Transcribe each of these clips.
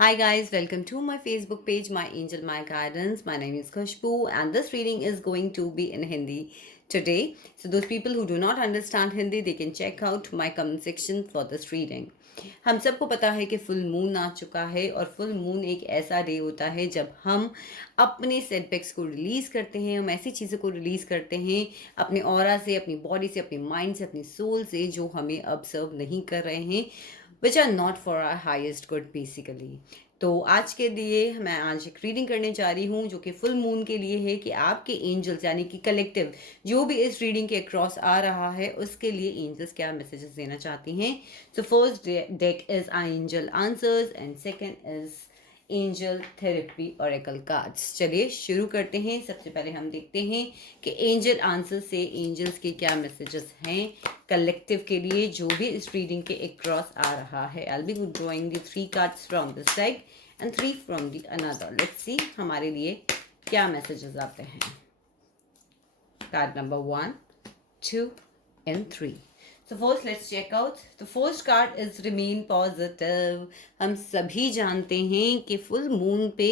Hi guys, welcome to my Facebook page, My Angel, My Guidance. My name is Khushbu and this reading is going to be in Hindi today. So those people who do not understand Hindi, they can check out my comment section for this reading. हम सबको पता है कि full moon आ चुका है और full moon एक ऐसा डे होता है जब हम अपने सेटबैक्स को रिलीज़ करते हैं, हम ऐसी चीज़ों को रिलीज़ करते हैं अपने ऑरा से, अपनी बॉडी से, अपने माइंड से, अपनी सोल से जो हमें अब सर्व नहीं कर रहे हैं, which are not for our highest good basically. तो आज के लिए मैं आज एक रीडिंग करने जा रही हूँ जो कि फुल मून के लिए है कि आपके एंजल्स यानी कि कलेक्टिव जो भी इस रीडिंग के अक्रॉस आ रहा है उसके लिए एंजल्स क्या मैसेजेस देना चाहती हैं। So first deck is angel answers and second is angel therapy oracle cards. चलिए शुरू करते हैं। सबसे पहले हम देखते हैं कि एंजल आंसर से एंजल्स के क्या मैसेजेस हैं कलेक्टिव के लिए जो भी इस रीडिंग के अक्रॉस आ रहा है। I will be drawing the 3 cards from this deck and 3 from the another. Let's see हमारे लिए क्या मैसेजेस आते हैं। Card number 1, 2 and 3. So first let's check out. The first card is remain positive. हम सभी जानते हैं कि फुल मून पे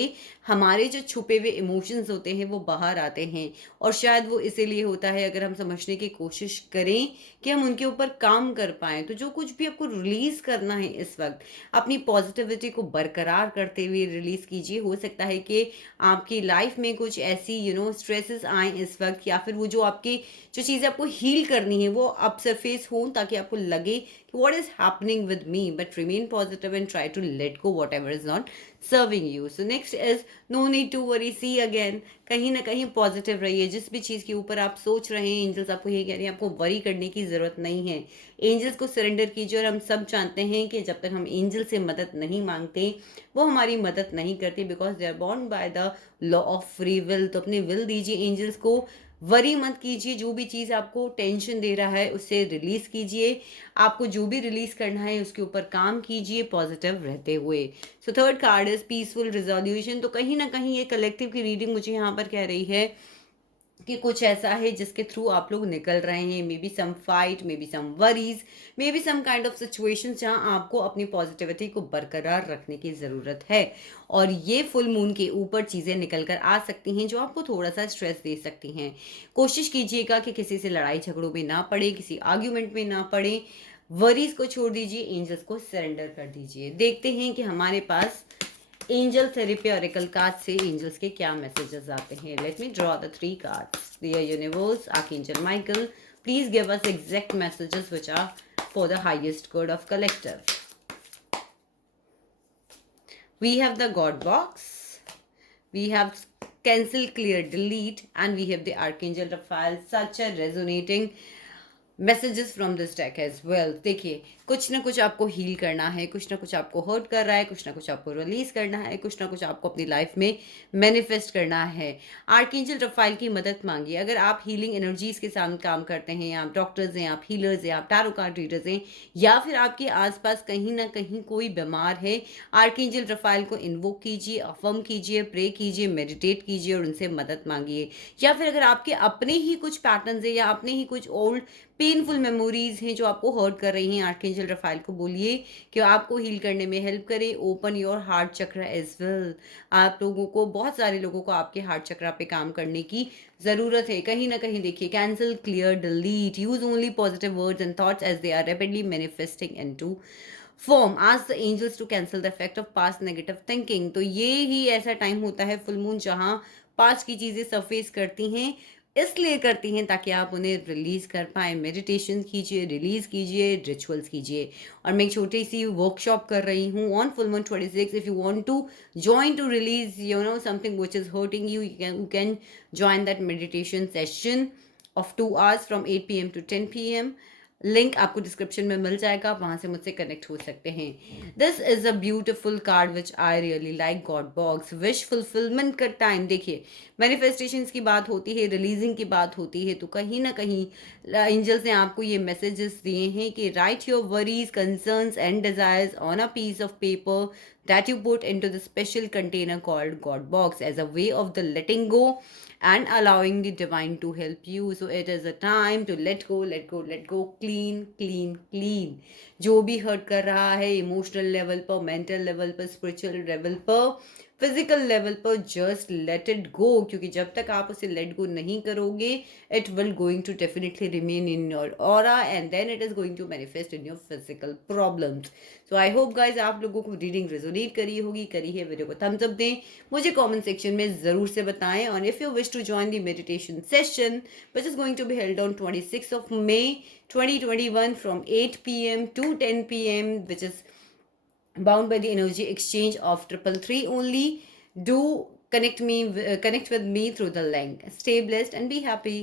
हमारे जो छुपे हुए इमोशंस होते हैं वो बाहर आते हैं और शायद वो इसीलिए होता है अगर हम समझने की कोशिश करें कि हम उनके ऊपर काम कर पाएँ। तो जो कुछ भी आपको रिलीज़ करना है इस वक्त अपनी पॉजिटिविटी को बरकरार करते हुए रिलीज़ कीजिए। हो सकता है कि आपकी लाइफ में कुछ ऐसी स्ट्रेसेस आएँ इस वक्त या फिर वो जो आपकी जो चीज़ें आपको हील करनी है वो अब सरफेस हो ताकि आपको लगे कि what is happening with me, but remain positive and try to let go whatever is not serving you. So next is no need to worry, see again. कहीं ना कहीं पॉजिटिव रहिए जिस भी चीज़ के ऊपर आप सोच रहे हैं। एंजल्स आपको ये कह रहे हैं आपको वरी करने की ज़रूरत नहीं है। एंजल्स को सरेंडर कीजिए और हम सब जानते हैं कि जब तक हम एंजल से मदद नहीं मांगते वो हमारी मदद नहीं करते because they are born by the law of free will. तो अपने विल दीजिए एंजल्स को, वरी मत कीजिए। जो भी चीज़ आपको टेंशन दे रहा है उससे रिलीज़ कीजिए। आपको जो भी रिलीज़ करना है उसके ऊपर काम कीजिए पॉजिटिव रहते हुए। So third card is peaceful resolution. तो कहीं ना कहीं ये कलेक्टिव की रीडिंग मुझे यहाँ पर कह रही है कि कुछ ऐसा है जिसके थ्रू आप लोग निकल रहे हैं। Maybe some fight, maybe some worries, maybe some kind of situation जहां आपको अपनी पॉजिटिविटी को बरकरार रखने की ज़रूरत है और ये फुल मून के ऊपर चीज़ें निकल कर आ सकती हैं जो आपको थोड़ा सा स्ट्रेस दे सकती हैं। कोशिश कीजिएगा कि किसी से लड़ाई झगड़ों में ना पड़े, किसी आर्ग्यूमेंट में ना पड़े। वरीज को छोड़ दीजिए, एंजल्स को सरेंडर कर दीजिए। देखते हैं कि हमारे पास एंजल थेरेपी ऑरेकल कार्ड से एंजल्स के क्या मैसेजेस आते हैं। Let me draw the 3 cards. Dear universe, archangel Michael, please give us exact messages which are for the highest good of collective. We have the God box, we have cancel, clear, delete, and we have the Archangel Raphael. Such a resonating messages from this deck as well. देखिए कुछ ना कुछ आपको heal करना है, कुछ ना कुछ आपको हर्ट कर रहा है, कुछ ना कुछ आपको रिलीज करना है, कुछ ना कुछ आपको अपनी लाइफ में मैनिफेस्ट करना है। आर्कएंजल रफाइल की मदद मांगिए। अगर आप हीलिंग एनर्जीज के साथ काम करते हैं, आप डॉक्टर्स हैं, आप हीलर्स हैं, आप टैरो कार्ड रीडर्स हैं या फिर आपके आसपास कहीं ना कहीं कोई बीमार है, आर्कएंजल रफाइल को इन्वोक कीजिए, अफर्म कीजिए, प्रे कीजिए, मेडिटेट कीजिए और उनसे मदद मांगिए। या फिर अगर आपके अपने ही कुछ पैटर्न्स है या अपने ही कुछ ओल्ड पेनफुल मेमोरीज हैं जो आपको हर्ट कर रही हैं, आर्कएंजल रफाइल को बोलिए कि आपको हील करने में हेल्प करे। ओपन योर हार्ट चक्र एज वेल। आप लोगों को, बहुत सारे लोगों को आपके हार्ट चक्र पे काम करने की ज़रूरत है। कहीं ना कहीं देखिए cancel, clear, delete, use only positive words and thoughts as they are rapidly manifesting into form. Ask the angels to cancel the effect of past negative thinking. तो ये ही ऐसा टाइम होता है फुल मून जहां पास्ट की चीज़ें surface करती हैं, इसलिए करती हैं ताकि आप उन्हें रिलीज कर पाए। मेडिटेशन कीजिए, रिलीज कीजिए, रिचुअल्स कीजिए। और मैं एक छोटी सी वर्कशॉप कर रही हूँ on full moon 26। If you want to join to release something which is hurting you, you can join that meditation session of 2 hours from 8 p.m. to 10 p.m. Link आपको डिस्क्रिप्शन में मिल जाएगा, वहां से मुझसे कनेक्ट हो सकते हैं। This is a beautiful card which I really like. God box, wish fulfilment का टाइम। देखिए मैनिफेस्टेशन की बात होती है, रिलीजिंग की बात होती है, तो कहीं ना कहीं एंजल्स ने आपको ये मैसेजेस दिए हैं कि write your worries, concerns and desires on a piece of paper that you put into the special container called God box as a way of the letting go and allowing the divine to help you. So it is a time to let go, let go, let go. Clean clean clean. जो भी hurt कर रहा है emotional level पर, mental level पर, spiritual level पर, physical level पर, just let it go, क्योंकि जब तक आप उसे लेट गो नहीं करोगे it will going to definitely remain in your aura and then it is going to manifest in your physical problems. So I hope guys आप लोगों को रीडिंग रेजोनेट करी होगी। करी है वीडियो को थम्स अप दें, मुझे कमेंट सेक्शन में ज़रूर से बताएं। और if you wish to join the meditation session which is going to be held on 26th of May 2021 from 8 p.m. to 10 p.m., which is bound by the energy exchange of 333 only. Do connect with me through the link. Stay blessed and be happy.